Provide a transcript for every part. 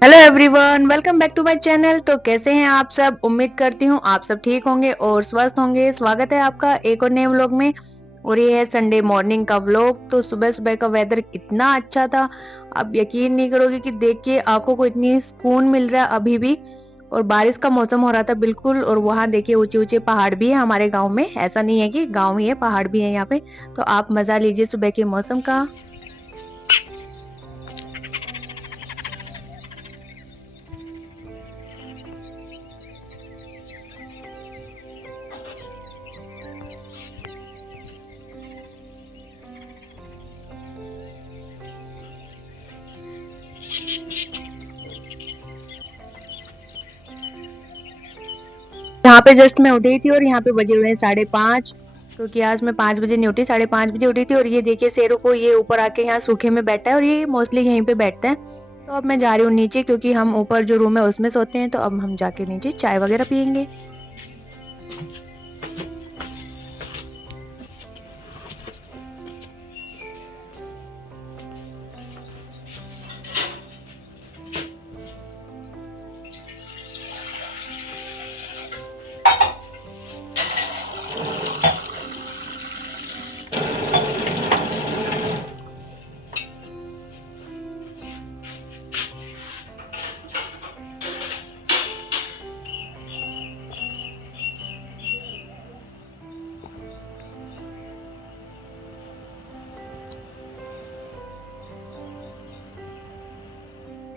Hello everyone, welcome back to my channel. तो कैसे हैं आप सब? उम्मीद करती हूँ आप सब ठीक होंगे और स्वस्थ होंगे। स्वागत है आपका एक और नए व्लॉग में। और ये है संडे मॉर्निंग का व्लॉग। तो सुबह सुबह का वेदर इतना अच्छा था, आप यकीन नहीं करोगे कि देख के आंखों को इतनी सुकून मिल रहा है अभी भी। और बारिश का मौसम हो रहा था बिल्कुल। और वहां देखिए ऊंचे ऊंचे पहाड़ भी है हमारे गाँव में। ऐसा नहीं है कि गाँव ही है, पहाड़ भी है यहाँ पे। तो आप मजा लीजिए सुबह के मौसम का। यहाँ पे जस्ट मैं उठी थी और यहाँ पे बजे हुए हैं 5:30। क्योंकि आज मैं 5 बजे नहीं उठी, 5:30 बजे उठी थी। और ये देखिए शेरों को, ये ऊपर आके यहाँ सूखे में बैठा है और ये मोस्टली यहीं पे बैठता है। तो अब मैं जा रही हूँ नीचे, क्योंकि हम ऊपर जो रूम है उसमें सोते हैं। तो अब हम जाके नीचे चाय वगैरह पियेंगे।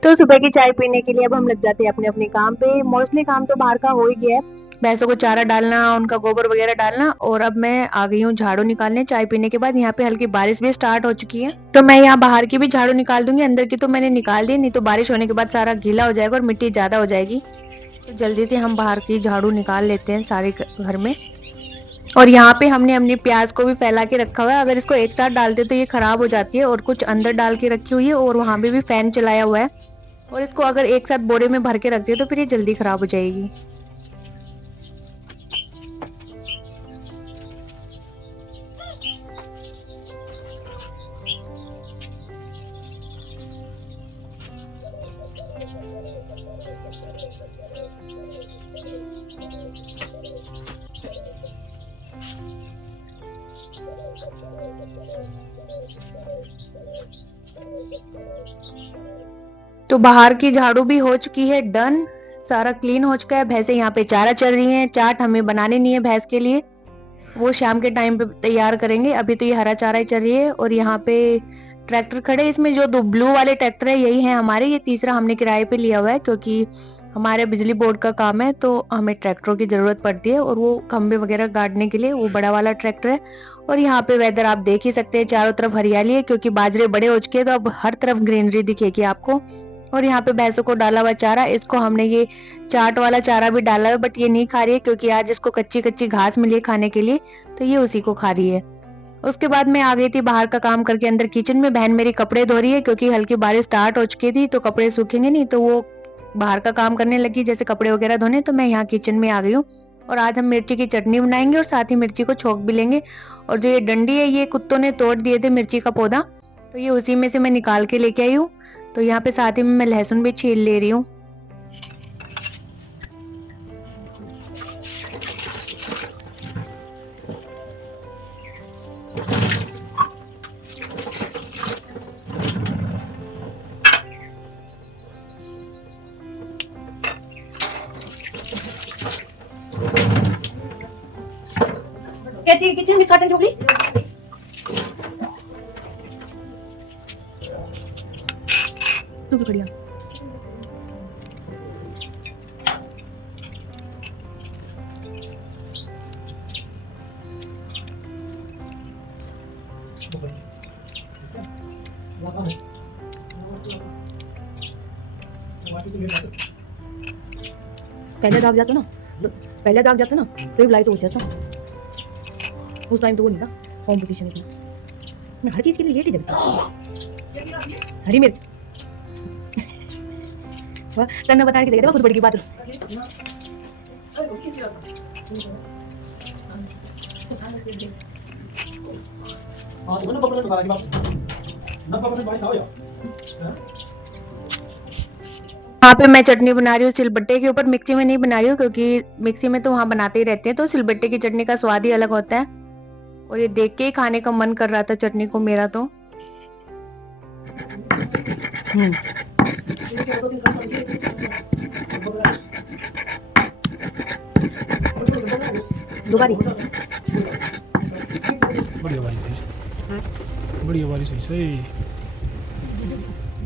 तो सुबह की चाय पीने के लिए अब हम लग जाते हैं अपने अपने काम पे। मोस्टली काम तो बाहर का हो ही गया है, भैंसों को चारा डालना, उनका गोबर वगैरह डालना। और अब मैं आ गई हूँ झाड़ू निकालने। चाय पीने के बाद यहाँ पे हल्की बारिश भी स्टार्ट हो चुकी है। तो मैं यहाँ बाहर की भी झाड़ू निकाल दूंगी, अंदर की तो मैंने निकाल दी, नहीं तो बारिश होने के बाद सारा गीला हो जाएगा और मिट्टी ज्यादा हो जाएगी। तो जल्दी से हम बाहर की झाड़ू निकाल लेते हैं सारे घर में। और यहाँ पे हमने अपनी प्याज को भी फैला के रखा हुआ है। अगर इसको एक साथ डालते तो ये खराब हो जाती है। और कुछ अंदर डाल के रखी हुई है और वहां पे भी फैन चलाया हुआ है। और इसको अगर एक साथ बोरे में भर के रख दिए तो फिर ये जल्दी खराब हो जाएगी। तो बाहर की झाड़ू भी हो चुकी है डन, सारा क्लीन हो चुका है। भैंसे यहाँ पे चारा चल रही हैं। चाट हमें बनाने नहीं है भैंस के लिए, वो शाम के टाइम पे तैयार करेंगे। अभी तो ये हरा चारा ही चल रही है। और यहाँ पे ट्रैक्टर खड़े, इसमें जो दो ब्लू वाले ट्रैक्टर है यही है हमारे। ये तीसरा हमने किराए पे लिया हुआ है, क्योंकि हमारे बिजली बोर्ड का काम है तो हमें ट्रैक्टरों की जरूरत पड़ती है। और वो खंबे वगैरह गाड़ने के लिए वो बड़ा वाला ट्रैक्टर है। और यहाँ पे वेदर आप देख ही सकते हैं, चारों तरफ हरियाली है, क्योंकि बाजरे बड़े हो चुके हैं तो अब हर तरफ ग्रीनरी दिखेगी आपको। और यहाँ पे भैंसों को डाला हुआ चारा, इसको हमने ये चाट वाला चारा भी डाला है, बट ये नहीं खा रही है क्योंकि आज इसको कच्ची कच्ची घास मिली है खाने के लिए। तो ये उसी को खा रही है। उसके बाद मैं आ गई थी बाहर का काम करके अंदर किचन में। बहन मेरी कपड़े धो रही है, क्योंकि हल्की बारिश स्टार्ट हो चुकी थी तो कपड़े सूखेंगे नहीं। तो वो बाहर का काम करने लगी, जैसे कपड़े वगैरह धोने। तो मैं यहाँ किचन में आ गई हूँ। और आज हम मिर्ची की चटनी बनाएंगे और साथ ही मिर्ची को छोक भी लेंगे। और जो ये डंडी है ये कुत्तों ने तोड़ दिए थे मिर्ची का पौधा, तो ये उसी में से मैं निकाल के लेके आई हूँ। तो यहाँ पे साथ ही में मैं लहसुन भी छील ले रही हूँ। याची किचन में छोटे ठोकली तू की बढ़िया पहले दाग जाता ना, पहले दाग जाता ना तो ये बुलाई तो हो जाता। उस टाइम तो वो नहीं था कॉम्पिटिशन की, हर चीज के लिए लेट ही जगती। हरी मिर्च तन्ना बताने की जगह खुद बड़ी की बात। यहाँ पे मैं चटनी बना रही हूँ सिलबट्टे के ऊपर, मिक्सी में नहीं बना रही हूँ क्योंकि मिक्सी में तो वहाँ बनाते ही रहते हैं, तो सिलबट्टे की चटनी का स्वाद ही अलग होता है। और ये देख के ही खाने का मन कर रहा था चटनी को मेरा तो। दोबारी बढ़िया वाली सही, बढ़िया वाली सही।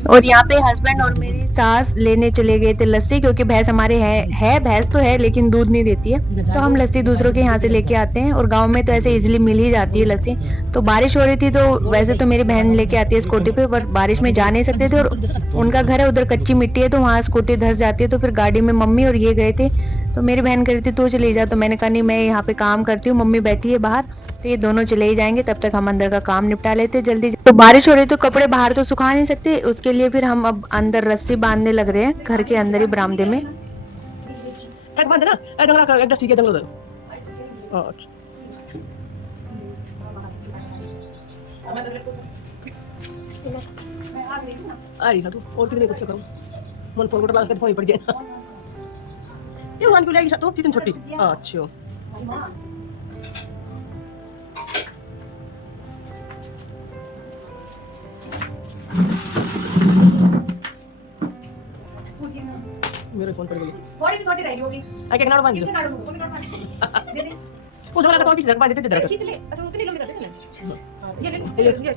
और यहाँ पे हस्बैंड और मेरी सास लेने चले गए थे लस्सी, क्योंकि भैंस हमारे है भैंस तो है लेकिन दूध नहीं देती है, तो हम लस्सी दूसरों के यहाँ से लेके आते हैं। और गांव में तो ऐसे इजीली मिल ही जाती है लस्सी। तो बारिश हो रही थी, तो वैसे तो मेरी बहन लेके आती है स्कूटी पे, पर बारिश में जा नहीं सकते थे और उनका घर है उधर कच्ची मिट्टी है, तो वहाँ स्कूटी धंस जाती है। तो फिर गाड़ी में मम्मी और ये गए थे, तो मेरी बहन कह रही थी तू चली जा, तो मैंने कहा नहीं मैं यहाँ पे काम करती हूँ, मम्मी बैठी है बाहर, तो ये दोनों चले ही जाएंगे, तब तक हम अंदर का काम निपटा लेते जल्दी। तो बारिश हो रही तो कपड़े बाहर तो सुखा नहीं सकते, उसके लिए फिर हम अब अंदर रस्सी बांधने लग रहे हैं घर के अंदर ही बरामदे में। एक बांध ना, एक जंगला कर, एक रस्सी के जंगल दो। अच्छा आ रही ना तू, और कितने कुछ करूं मन फोन को लगा के फोन पड़ जाए। ये वन को लेगी तो कितनी छोटी। अच्छा मेरे फोन पर गई थोड़ी छोटी रह गई होगी। आई के नाड़ बांध दो किसे नाड़ू वो भी कर पानी वो जो लगा तो पीछे बांध देते खींच ले। अच्छा उतनी लंबी कर दे ना। ये ले ये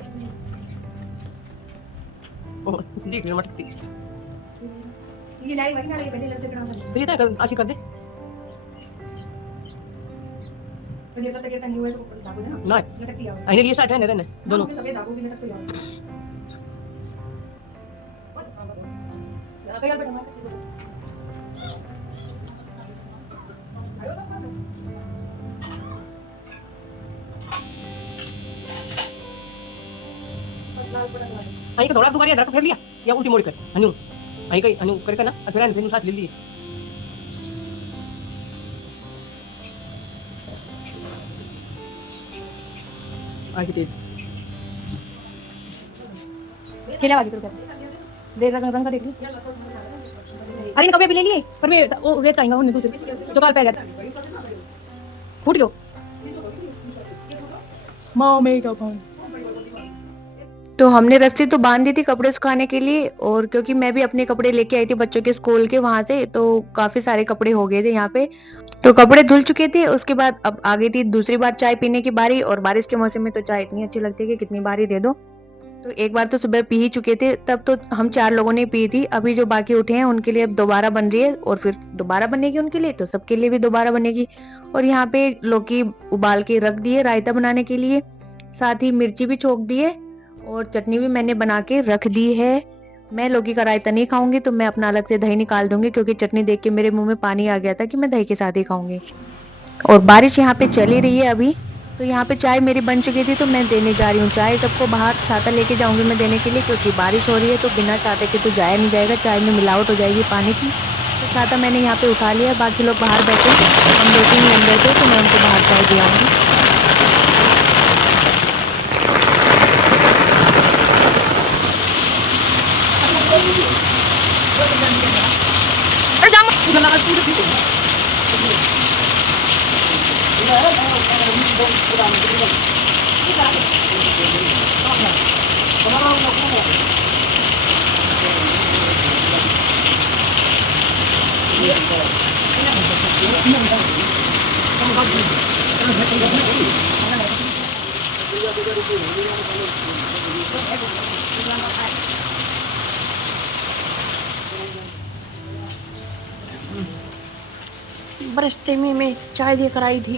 ओ देख ले मटती ये लाइन वही ना ले पहले लग सकना। ये तो आशी कर दे तो ये तो तक न्यू है ऊपर दागो ना ना लटकती है। आने लिए साथ है ना दोनों सफेद दागो भी लटकती है। आ गया बेटा मार आई को थोड़ा दोबारा इधर कर लिया या उल्टी मोड़ कर अनु आई कहीं अनु करके ना फिर फिर साथ ले ली आई की तेज खेला वाली तो देख रंग का देख ली। अरे इनका भी ले लिए पर मैं वो वेट करेंगे उन्हें दूसरे जो काल पे गया फूट गयो मां मेरा फोन। तो हमने रस्सी तो बांध दी थी कपड़े सुखाने के लिए, और क्योंकि मैं भी अपने कपड़े लेके आई थी बच्चों के स्कूल के वहां से, तो काफी सारे कपड़े हो गए थे यहाँ पे, तो कपड़े धुल चुके थे। उसके बाद अब आ गई थी दूसरी बार चाय पीने की बारी, और बारिश के मौसम में तो चाय इतनी अच्छी लगती है कि कितनी बार ही दे दो। तो एक बार तो सुबह पी ही चुके थे, तब तो हम 4 लोगों ने पी थी। अभी जो बाकी उठे हैं उनके लिए अब दोबारा बन रही है, और फिर दोबारा बनेगी उनके लिए, तो सबके लिए भी दोबारा बनेगी। और यहाँ पे लौकी उबाल के रख दी है रायता बनाने के लिए, साथ ही मिर्ची भी छोक दी है, और चटनी भी मैंने बना के रख दी है। मैं लौकी का रायता नहीं खाऊंगी, तो मैं अपना अलग से दही निकाल दूंगी, क्योंकि चटनी देख के मेरे मुंह में पानी आ गया था कि मैं दही के साथ ही खाऊंगी। और बारिश यहाँ पे चली रही है अभी, तो यहाँ पे चाय मेरी बन चुकी थी, तो मैं देने जा रही हूँ चाय सबको बाहर। छाता लेके जाऊंगी मैं देने के लिए, क्योंकि बारिश हो रही है, तो बिना छाते के तो जाया नहीं जाएगा, चाय में मिलावट हो जाएगी पानी की। तो छाता मैंने यहाँ पे उठा लिया, बाकी लोग बाहर बैठे, हम 2-3 ही अंदर थे, तो मैं उनको बाहर चाय दिलाऊंगी। बरसते में मैं चाय लेकर आई थी।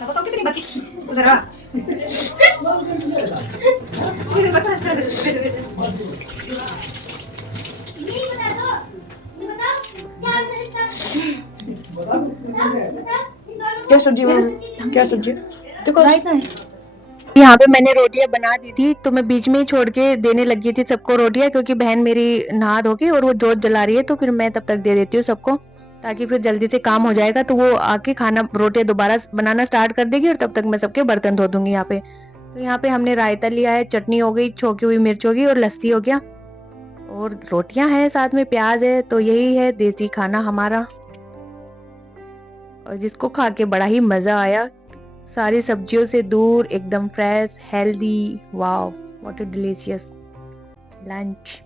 बताओ कितनी बची उधर आ। क्या सब्जी क्या सब्जी देखो रायता है। यहाँ पे मैंने रोटियां बना दी थी, तो मैं बीच में ही छोड़ के देने लगी थी सबको रोटियां, क्योंकि बहन मेरी नहा धो के और वो जोत जला रही है, तो फिर मैं तब तक दे देती हूँ सबको, ताकि फिर जल्दी से काम हो जाएगा। तो वो आके खाना रोटियां दोबारा बनाना स्टार्ट कर देगी, और तब तक मैं सबके बर्तन धो दूंगी यहाँ पे। तो यहाँ पे हमने रायता लिया है, चटनी हो गई, छोकी हुई मिर्च होगी, और लस्सी हो गया। और रोटियां हैं, साथ में प्याज है। तो यही है देसी खाना हमारा, और जिसको खा के बड़ा ही मजा आया। सारी सब्जियों से दूर, एकदम fresh, healthy. Wow, what a delicious lunch.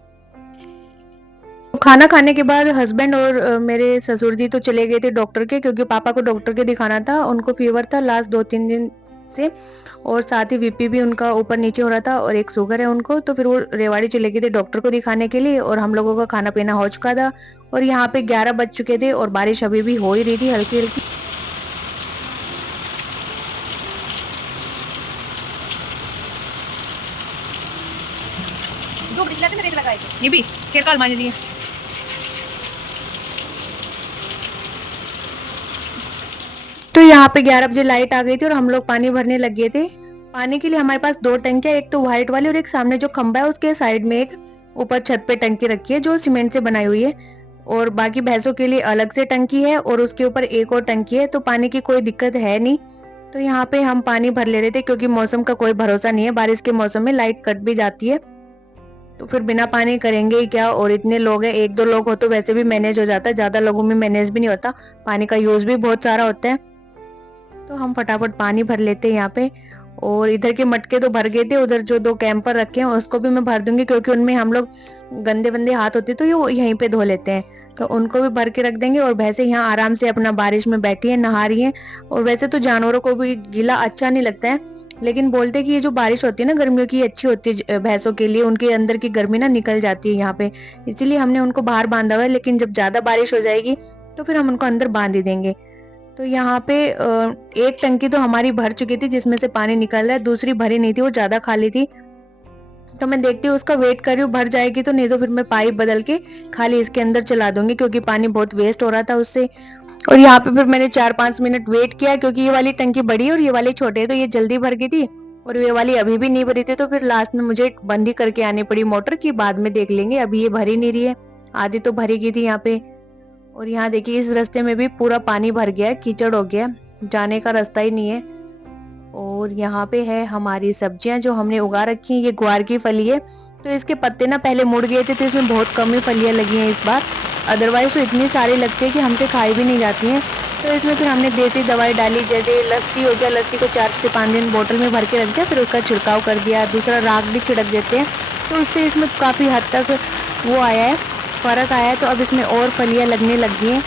खाना खाने के बाद हस्बैंड और मेरे ससुर जी तो चले गए थे डॉक्टर के, क्योंकि पापा को डॉक्टर के दिखाना था। उनको फीवर था लास्ट 2-3 दिन से, और साथ ही बीपी भी उनका ऊपर नीचे हो रहा था, और एक शुगर है उनको। तो फिर वो रेवाड़ी चले गए थे डॉक्टर को दिखाने के लिए, और हम लोगों का खाना पीना हो चुका था। और यहाँ पे 11 बज चुके थे, और बारिश अभी भी हो ही रही थी हल्की हल्की। दो बड़ी खिलाते ना रेत लगाए ये भी फिर कल मान लिए। तो यहाँ पे 11 बजे लाइट आ गई थी, और हम लोग पानी भरने लग गए थे। पानी के लिए हमारे पास 2 टंकियां, एक तो व्हाइट वाली और एक सामने जो खंबा है उसके साइड में एक ऊपर छत पे टंकी रखी है जो सीमेंट से बनाई हुई है। और बाकी भैंसों के लिए अलग से टंकी है, और उसके ऊपर एक और टंकी है। तो पानी की कोई दिक्कत है नहीं। तो यहाँ पे हम पानी भर ले रहे थे, क्योंकि मौसम का कोई भरोसा नहीं है, बारिश के मौसम में लाइट कट भी जाती है। तो फिर बिना पानी करेंगे ही क्या, और इतने लोग हैं, 1-2 लोग हो तो वैसे भी मैनेज हो जाता है, ज्यादा लोगों में मैनेज भी नहीं होता। पानी का यूज भी बहुत सारा होता है। तो हम फटाफट पानी भर लेते हैं यहाँ पे। और इधर के मटके तो भर गए थे, उधर जो 2 कैंपर रखे हैं उसको भी मैं भर दूंगी, क्योंकि उनमें हम लोग गंदे वंदे हाथ होते तो ये यहीं पे धो लेते हैं। तो उनको भी भर के रख देंगे। और भैंसे यहाँ आराम से अपना बारिश में बैठी है, नहा रही है। और वैसे तो जानवरों को भी गीला अच्छा नहीं लगता है, लेकिन बोलते हैं कि ये जो बारिश होती है ना गर्मियों की, अच्छी होती है भैंसों के लिए, उनके अंदर की गर्मी ना निकल जाती है यहाँ पे। इसीलिए हमने उनको बाहर बांधा हुआ है, लेकिन जब ज्यादा बारिश हो जाएगी तो फिर हम उनको अंदर बांध ही देंगे। तो यहाँ पे एक टंकी तो हमारी भर चुकी थी जिसमें से पानी निकल रहा है, दूसरी भरी नहीं थी, वो ज्यादा खाली थी। तो मैं देखती हूँ उसका वेट कर रही हूँ, भर जाएगी तो, नहीं तो फिर मैं पाइप बदल के खाली इसके अंदर चला दूंगी, क्योंकि पानी बहुत वेस्ट हो रहा था उससे। और यहाँ पे फिर मैंने 4-5 मिनट वेट किया, क्योंकि ये वाली टंकी बड़ी है और ये वाली छोटे है, तो ये जल्दी भर गई थी और ये वाली अभी भी नहीं भरी थी। तो फिर लास्ट में मुझे बंद ही करके आनी पड़ी मोटर की, बाद में देख लेंगे, अभी ये भरी नहीं रही है। आधी तो भरी गई थी यहाँ पे। और यहाँ देखिए इस रास्ते में भी पूरा पानी भर गया है, कीचड़ हो गया, जाने का रास्ता ही नहीं है। और यहाँ पे है हमारी सब्जियां जो हमने उगा रखी हैं। ये ग्वार की फली है, तो इसके पत्ते ना पहले मुड़ गए थे, तो इसमें बहुत कम ही फलियां लगी हैं इस बार। अदरवाइज तो इतनी सारी लगती है कि हमसे खाई भी नहीं जाती हैं। तो इसमें फिर हमने देसी दवाई डाली, जैसे लस्सी हो गया, लस्सी को 4 से 5 दिन बोतल में भर के रख दिया, फिर उसका छिड़काव कर दिया। दूसरा राख भी छिड़क देते हैं, तो उससे इसमें काफी हद तक वो आया है, फर्क आया है। तो अब इसमें और फलियां लगने लग गई हैं।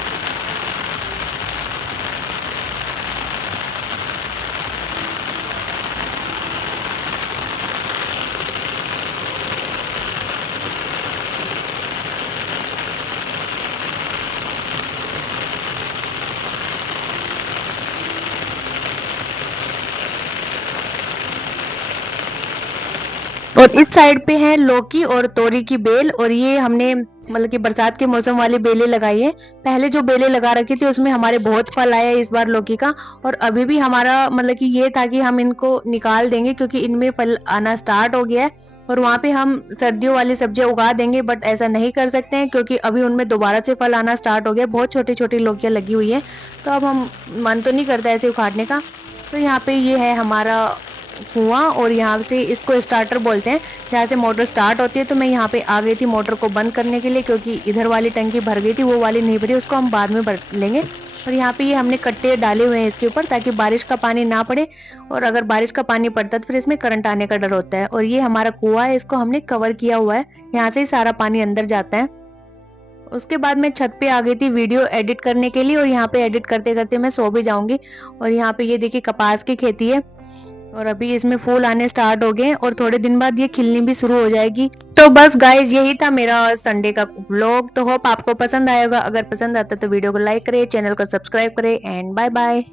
और इस साइड पे है लौकी और तोरी की बेल, और ये हमने मतलब कि बरसात के मौसम वाली बेलें लगाई है। पहले जो बेलें लगा रखी थी उसमें हमारे बहुत फल आया है इस बार लौकी का। और अभी भी हमारा मतलब कि ये था कि हम इनको निकाल देंगे, क्योंकि इनमें फल आना स्टार्ट हो गया है, और वहां पे हम सर्दियों वाली सब्जियां उगा देंगे। बट ऐसा नहीं कर सकते हैं, क्योंकि अभी उनमें दोबारा से फल आना स्टार्ट हो गया, बहुत छोटी छोटी लौकियां लगी हुई है। तो अब हम मन तो नहीं करता ऐसे उखाड़ने का। तो यहाँ पे ये है हमारा कुआं, और यहाँ से इसको स्टार्टर बोलते हैं, जहाँ से मोटर स्टार्ट होती है। तो मैं यहाँ पे आ गई थी मोटर को बंद करने के लिए, क्योंकि इधर वाली टंकी भर गई थी, वो वाली नहीं भरी, उसको हम बाद में भर लेंगे। और यहाँ पे ये हमने कट्टे डाले हुए हैं इसके ऊपर, ताकि बारिश का पानी ना पड़े, और अगर बारिश का पानी पड़ता है तो फिर इसमें करंट आने का डर होता है। और ये हमारा कुआं है, इसको हमने कवर किया हुआ है, यहाँ से ही सारा पानी अंदर जाता है। उसके बाद मैं छत पे आ गई थी वीडियो एडिट करने के लिए, और यहाँ पे एडिट करते करते मैं सो भी जाऊंगी। और यहाँ पे ये देखिए कपास की खेती है, और अभी इसमें फूल आने स्टार्ट हो गए, और थोड़े दिन बाद ये खिलनी भी शुरू हो जाएगी। तो बस गाइज यही था मेरा संडे का व्लॉग। तो होप आपको पसंद आएगा। अगर पसंद आता तो वीडियो को लाइक करें, चैनल को सब्सक्राइब करें, एंड बाय बाय।